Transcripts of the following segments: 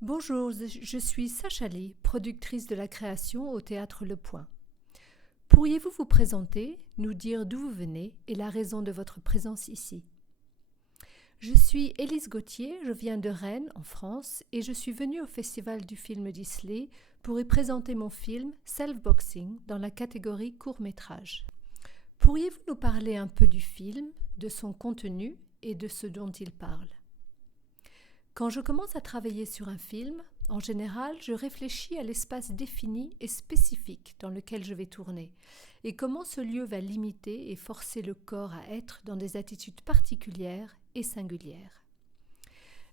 Bonjour, je suis Sacha Lee, productrice de la création au Théâtre Le Point. Pourriez-vous vous présenter, nous dire d'où vous venez et la raison de votre présence ici? Je suis Élise Gauthier, je viens de Rennes, en France, et je suis venue au Festival du film d'Islay pour y présenter mon film Self-Boxing dans la catégorie court-métrage. Pourriez-vous nous parler un peu du film, de son contenu et de ce dont il parle? Quand je commence à travailler sur un film, en général, je réfléchis à l'espace défini et spécifique dans lequel je vais tourner et comment ce lieu va limiter et forcer le corps à être dans des attitudes particulières et singulières.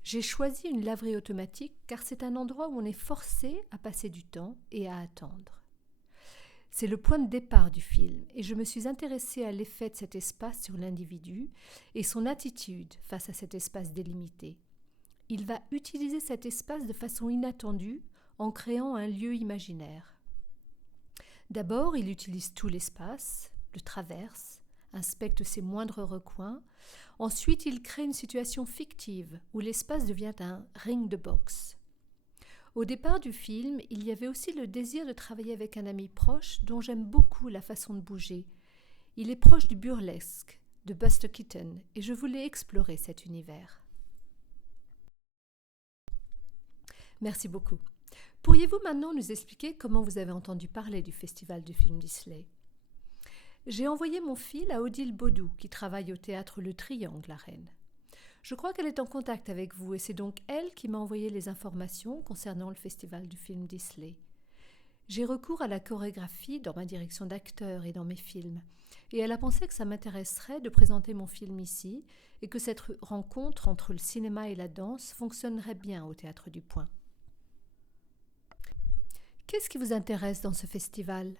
J'ai choisi une laverie automatique car c'est un endroit où on est forcé à passer du temps et à attendre. C'est le point de départ du film et je me suis intéressée à l'effet de cet espace sur l'individu et son attitude face à cet espace délimité. Il va utiliser cet espace de façon inattendue en créant un lieu imaginaire. D'abord, il utilise tout l'espace, le traverse, inspecte ses moindres recoins. Ensuite, il crée une situation fictive où l'espace devient un ring de boxe. Au départ du film, il y avait aussi le désir de travailler avec un ami proche dont j'aime beaucoup la façon de bouger. Il est proche du burlesque, de Buster Keaton, et je voulais explorer cet univers. Merci beaucoup. Pourriez-vous maintenant nous expliquer comment vous avez entendu parler du Festival du film d'Islay? J'ai envoyé mon fil à Odile Baudou, qui travaille au théâtre Le Triangle à Rennes. Je crois qu'elle est en contact avec vous et c'est donc elle qui m'a envoyé les informations concernant le Festival du film d'Islay. J'ai recours à la chorégraphie dans ma direction d'acteur et dans mes films, et elle a pensé que ça m'intéresserait de présenter mon film ici et que cette rencontre entre le cinéma et la danse fonctionnerait bien au Théâtre du Point. Qu'est-ce qui vous intéresse dans ce festival?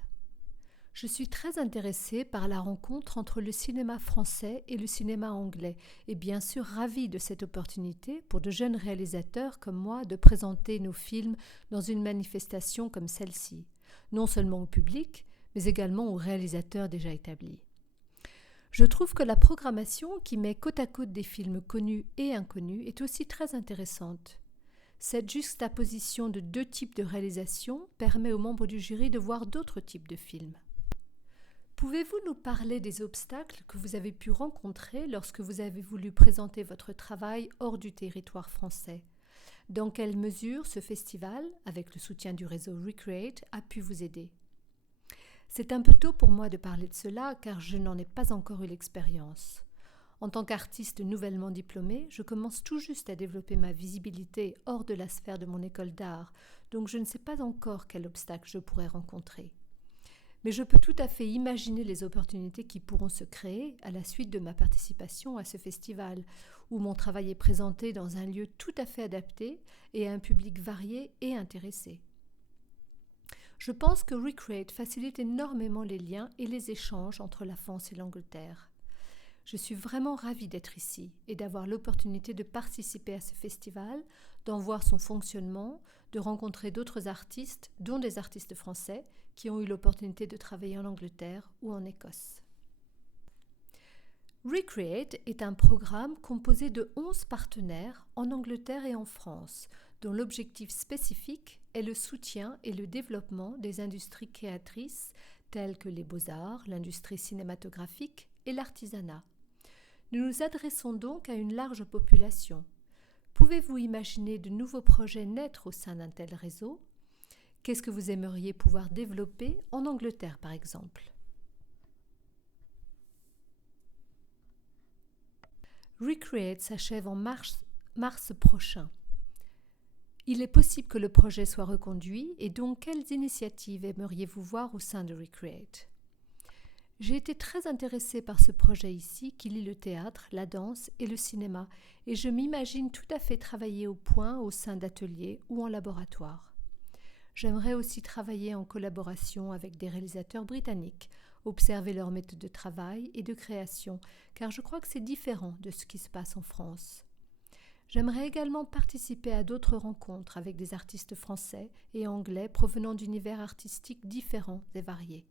Je suis très intéressée par la rencontre entre le cinéma français et le cinéma anglais et bien sûr ravie de cette opportunité pour de jeunes réalisateurs comme moi de présenter nos films dans une manifestation comme celle-ci, non seulement au public, mais également aux réalisateurs déjà établis. Je trouve que la programmation qui met côte à côte des films connus et inconnus est aussi très intéressante. Cette juxtaposition de deux types de réalisation permet aux membres du jury de voir d'autres types de films. Pouvez-vous nous parler des obstacles que vous avez pu rencontrer lorsque vous avez voulu présenter votre travail hors du territoire français? Dans quelle mesure ce festival, avec le soutien du réseau Recreate, a pu vous aider? C'est un peu tôt pour moi de parler de cela car je n'en ai pas encore eu l'expérience. En tant qu'artiste nouvellement diplômée, je commence tout juste à développer ma visibilité hors de la sphère de mon école d'art, donc je ne sais pas encore quel obstacle je pourrais rencontrer. Mais je peux tout à fait imaginer les opportunités qui pourront se créer à la suite de ma participation à ce festival, où mon travail est présenté dans un lieu tout à fait adapté et à un public varié et intéressé. Je pense que Recreate facilite énormément les liens et les échanges entre la France et l'Angleterre. Je suis vraiment ravie d'être ici et d'avoir l'opportunité de participer à ce festival, d'en voir son fonctionnement, de rencontrer d'autres artistes, dont des artistes français, qui ont eu l'opportunité de travailler en Angleterre ou en Écosse. Recreate est un programme composé de 11 partenaires en Angleterre et en France, dont l'objectif spécifique est le soutien et le développement des industries créatrices telles que les beaux-arts, l'industrie cinématographique et l'artisanat. Nous nous adressons donc à une large population. Pouvez-vous imaginer de nouveaux projets naître au sein d'un tel réseau? Qu'est-ce que vous aimeriez pouvoir développer en Angleterre, par exemple? Recreate s'achève en mars prochain. Il est possible que le projet soit reconduit et donc quelles initiatives aimeriez-vous voir au sein de Recreate? J'ai été très intéressée par ce projet ici qui lie le théâtre, la danse et le cinéma et je m'imagine tout à fait travailler au point au sein d'ateliers ou en laboratoire. J'aimerais aussi travailler en collaboration avec des réalisateurs britanniques, observer leur méthode de travail et de création, car je crois que c'est différent de ce qui se passe en France. J'aimerais également participer à d'autres rencontres avec des artistes français et anglais provenant d'univers artistiques différents et variés.